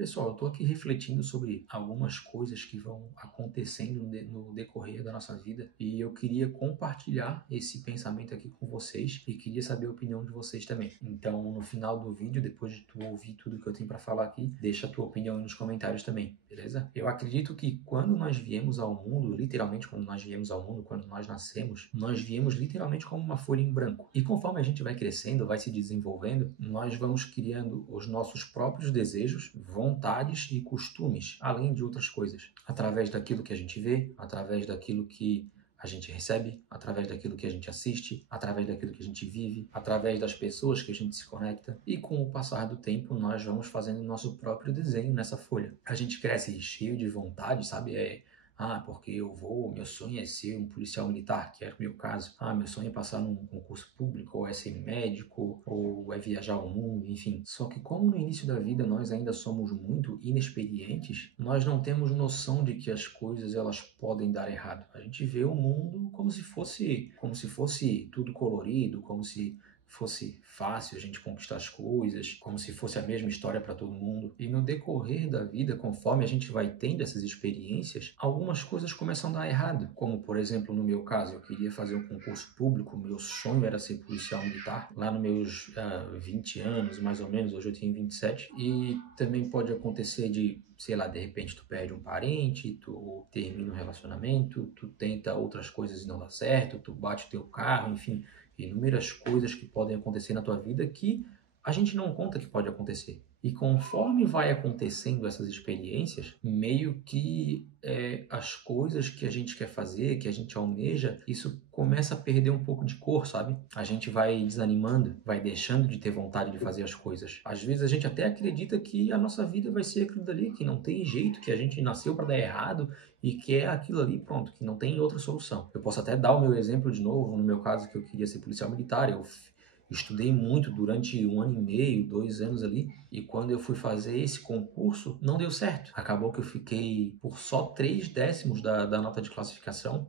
Pessoal, eu estou aqui refletindo sobre algumas coisas que vão acontecendo no decorrer da nossa vida e eu queria compartilhar esse pensamento aqui com vocês e queria saber a opinião de vocês também. Então, no final do vídeo, depois de tu ouvir tudo que eu tenho para falar aqui, deixa a tua opinião aí nos comentários também, beleza? Eu acredito que quando nós viemos ao mundo, literalmente quando nós viemos ao mundo, quando nós nascemos, nós viemos literalmente como uma folha em branco. E conforme a gente vai crescendo, vai se desenvolvendo, nós vamos criando os nossos próprios desejos, vontades e costumes, além de outras coisas, através daquilo que a gente vê, através daquilo que a gente recebe, através daquilo que a gente assiste, através daquilo que a gente vive, através das pessoas que a gente se conecta. E com o passar do tempo, nós vamos fazendo nosso próprio desenho nessa folha. A gente cresce cheio de vontade, sabe? Porque meu sonho é ser um policial militar, que era o meu caso. Meu sonho é passar num concurso público, ou é ser médico, ou é viajar ao mundo, enfim. Só que como no início da vida nós ainda somos muito inexperientes, nós não temos noção de que as coisas elas podem dar errado. A gente vê o mundo como se fosse tudo colorido, como se fosse fácil a gente conquistar as coisas, como se fosse a mesma história para todo mundo. E no decorrer da vida, conforme a gente vai tendo essas experiências, algumas coisas começam a dar errado. Como, por exemplo, no meu caso, eu queria fazer um concurso público, meu sonho era ser policial militar, lá nos meus 20 anos, mais ou menos, hoje eu tenho 27. E também pode acontecer de, sei lá, de repente tu perde um parente, tu termina um relacionamento, tu tenta outras coisas e não dá certo, tu bate o teu carro, enfim, inúmeras coisas que podem acontecer na tua vida que a gente não conta que pode acontecer. E conforme vai acontecendo essas experiências, meio que as coisas que a gente quer fazer, que a gente almeja, isso começa a perder um pouco de cor, sabe? A gente vai desanimando, vai deixando de ter vontade de fazer as coisas. Às vezes a gente até acredita que a nossa vida vai ser aquilo dali, que não tem jeito, que a gente nasceu para dar errado e que é aquilo ali, pronto, que não tem outra solução. Eu posso até dar o meu exemplo de novo, no meu caso que eu queria ser policial militar, eu estudei muito durante 1 ano e meio, 2 anos ali, e quando eu fui fazer esse concurso, não deu certo. Acabou que eu fiquei por só 3 décimos da nota de classificação.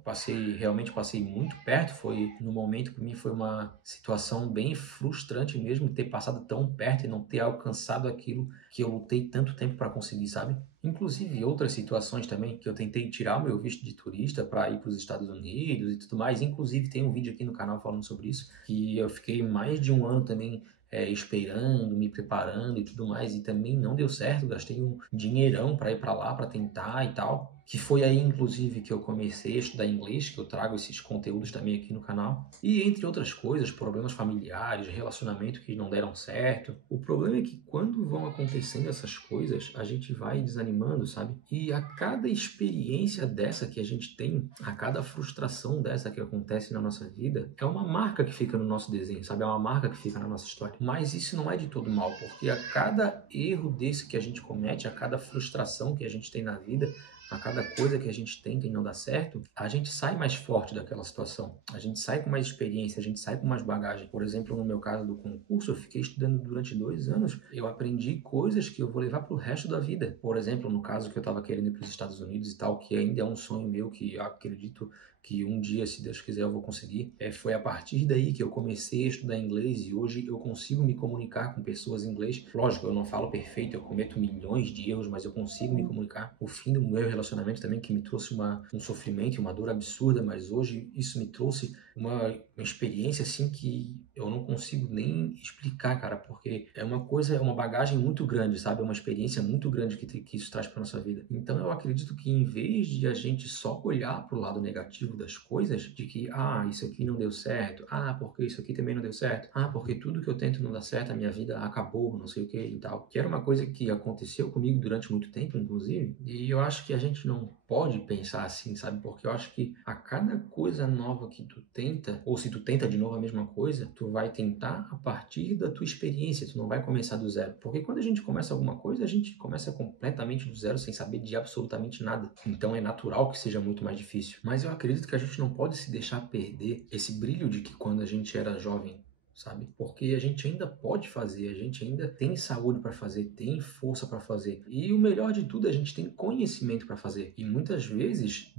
Realmente passei muito perto, no momento, para mim foi uma situação bem frustrante mesmo, ter passado tão perto e não ter alcançado aquilo que eu lutei tanto tempo para conseguir, sabe? Inclusive outras situações também, que eu tentei tirar o meu visto de turista para ir para os Estados Unidos e tudo mais. Inclusive tem um vídeo aqui no canal falando sobre isso, que eu fiquei mais de 1 ano também esperando, me preparando e tudo mais, e também não deu certo. Gastei um dinheirão para ir para lá, para tentar e tal. Que foi aí, inclusive, que eu comecei a estudar inglês, que eu trago esses conteúdos também aqui no canal. E entre outras coisas, problemas familiares, relacionamento que não deram certo. O problema é que quando vão acontecendo essas coisas, a gente vai desanimando, sabe? E a cada experiência dessa que a gente tem, a cada frustração dessa que acontece na nossa vida, é uma marca que fica no nosso desenho, sabe? É uma marca que fica na nossa história. Mas isso não é de todo mal, porque a cada erro desse que a gente comete, a cada frustração que a gente tem na vida, a cada coisa que a gente tenta e não dá certo, a gente sai mais forte daquela situação. A gente sai com mais experiência, a gente sai com mais bagagem. Por exemplo, no meu caso do concurso, eu fiquei estudando durante 2 anos. Eu aprendi coisas que eu vou levar para o resto da vida. Por exemplo, no caso que eu estava querendo ir para os Estados Unidos e tal, que ainda é um sonho meu, que eu acredito que um dia, se Deus quiser, eu vou conseguir. Foi a partir daí que eu comecei a estudar inglês e hoje eu consigo me comunicar com pessoas em inglês. Lógico, eu não falo perfeito, eu cometo milhões de erros, mas eu consigo me comunicar. O fim do meu relacionamento também, que me trouxe um sofrimento e uma dor absurda, mas hoje isso me trouxe uma experiência assim que eu não consigo nem explicar, cara, porque é uma bagagem muito grande, sabe? É uma experiência muito grande que isso traz para nossa vida. Então eu acredito que em vez de a gente só olhar para o lado negativo das coisas, de que, isso aqui não deu certo, porque isso aqui também não deu certo, porque tudo que eu tento não dá certo, a minha vida acabou, não sei o que e tal. Que era uma coisa que aconteceu comigo durante muito tempo, inclusive, e eu acho que a gente não pode pensar assim, sabe? Porque eu acho que a cada coisa nova que tu tenta, ou se tu tenta de novo a mesma coisa, tu vai tentar a partir da tua experiência, tu não vai começar do zero. Porque quando a gente começa alguma coisa, a gente começa completamente do zero, sem saber de absolutamente nada. Então é natural que seja muito mais difícil. Mas eu acredito que a gente não pode se deixar perder esse brilho de que quando a gente era jovem, sabe? Porque a gente ainda pode fazer, a gente ainda tem saúde para fazer, tem força para fazer. E o melhor de tudo, a gente tem conhecimento para fazer. E muitas vezes,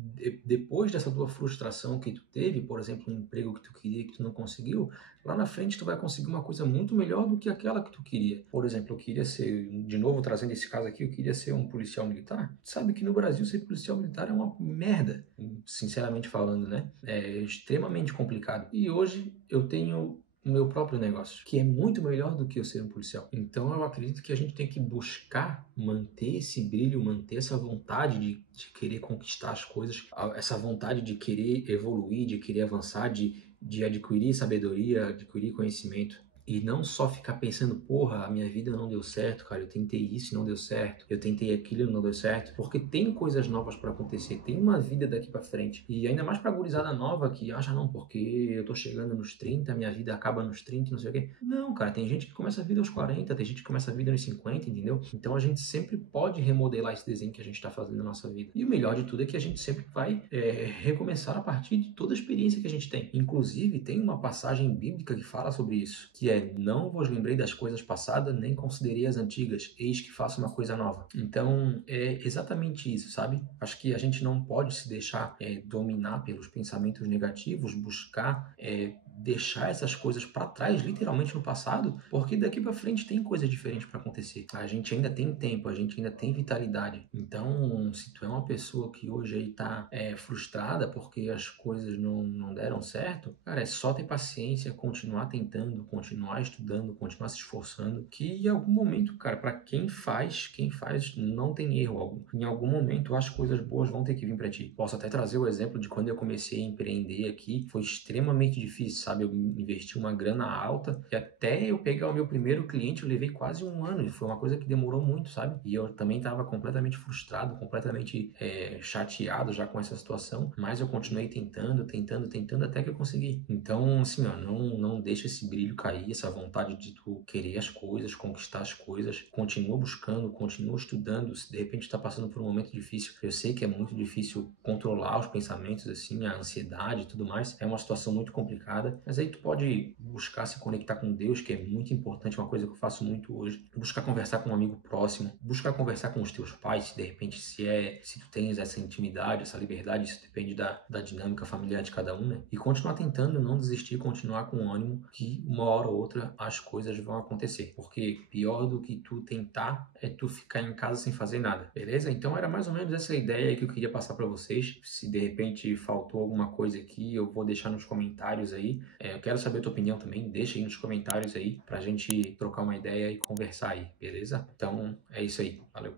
depois dessa tua frustração que tu teve, por exemplo, um emprego que tu queria que tu não conseguiu, lá na frente tu vai conseguir uma coisa muito melhor do que aquela que tu queria. Por exemplo, eu queria ser, de novo trazendo esse caso aqui, eu queria ser um policial militar. Tu sabe que no Brasil ser policial militar é uma merda, sinceramente falando, né? É extremamente complicado. E hoje eu tenho o meu próprio negócio, que é muito melhor do que eu ser um policial. Então eu acredito que a gente tem que buscar manter esse brilho, manter essa vontade de querer conquistar as coisas, essa vontade de querer evoluir, de querer avançar, de adquirir sabedoria, adquirir conhecimento. E não só ficar pensando, porra, a minha vida não deu certo, cara, eu tentei isso e não deu certo, eu tentei aquilo e não deu certo, porque tem coisas novas para acontecer, tem uma vida daqui para frente. E ainda mais pra gurizada nova que acha, não, porque eu tô chegando nos 30, minha vida acaba nos 30, não sei o quê. Não, cara, tem gente que começa a vida aos 40, tem gente que começa a vida nos 50, entendeu? Então a gente sempre pode remodelar esse desenho que a gente tá fazendo na nossa vida. E o melhor de tudo é que a gente sempre vai recomeçar a partir de toda a experiência que a gente tem. Inclusive, tem uma passagem bíblica que fala sobre isso, que não vos lembrei das coisas passadas, nem considerei as antigas, eis que faço uma coisa nova. Então, é exatamente isso, sabe? Acho que a gente não pode se deixar dominar pelos pensamentos negativos, buscar deixar essas coisas para trás, literalmente no passado, porque daqui para frente tem coisas diferentes para acontecer. A gente ainda tem tempo, a gente ainda tem vitalidade. Então, se tu é uma pessoa que hoje aí tá frustrada porque as coisas não deram certo, cara, é só ter paciência, continuar tentando, continuar estudando, continuar se esforçando, que em algum momento, cara, para quem faz não tem erro algum. Em algum momento as coisas boas vão ter que vir para ti. Posso até trazer o exemplo de quando eu comecei a empreender aqui, foi extremamente difícil, sabe? Eu investi uma grana alta e até eu pegar o meu primeiro cliente eu levei quase um ano, e foi uma coisa que demorou muito, sabe? E eu também estava completamente frustrado, completamente chateado já com essa situação, mas eu continuei tentando até que eu consegui. Então, assim, ó, não deixa esse brilho cair, essa vontade de tu querer as coisas, conquistar as coisas, continua buscando, continua estudando. Se de repente está passando por um momento difícil, eu sei que é muito difícil controlar os pensamentos, assim, a ansiedade e tudo mais, é uma situação muito complicada, mas aí tu pode buscar se conectar com Deus, que é muito importante, uma coisa que eu faço muito hoje, buscar conversar com um amigo próximo, buscar conversar com os teus pais, se de repente se tu tens essa intimidade, essa liberdade, isso depende da dinâmica familiar de cada um, né? E continuar tentando, não desistir, continuar com ânimo, que uma hora ou outra as coisas vão acontecer, porque pior do que tu tentar é tu ficar em casa sem fazer nada, beleza? Então era mais ou menos essa ideia que eu queria passar para vocês. Se de repente faltou alguma coisa aqui, eu vou deixar nos comentários aí. Eu quero saber a tua opinião também, deixa aí nos comentários aí pra gente trocar uma ideia e conversar aí, beleza? Então é isso aí, valeu!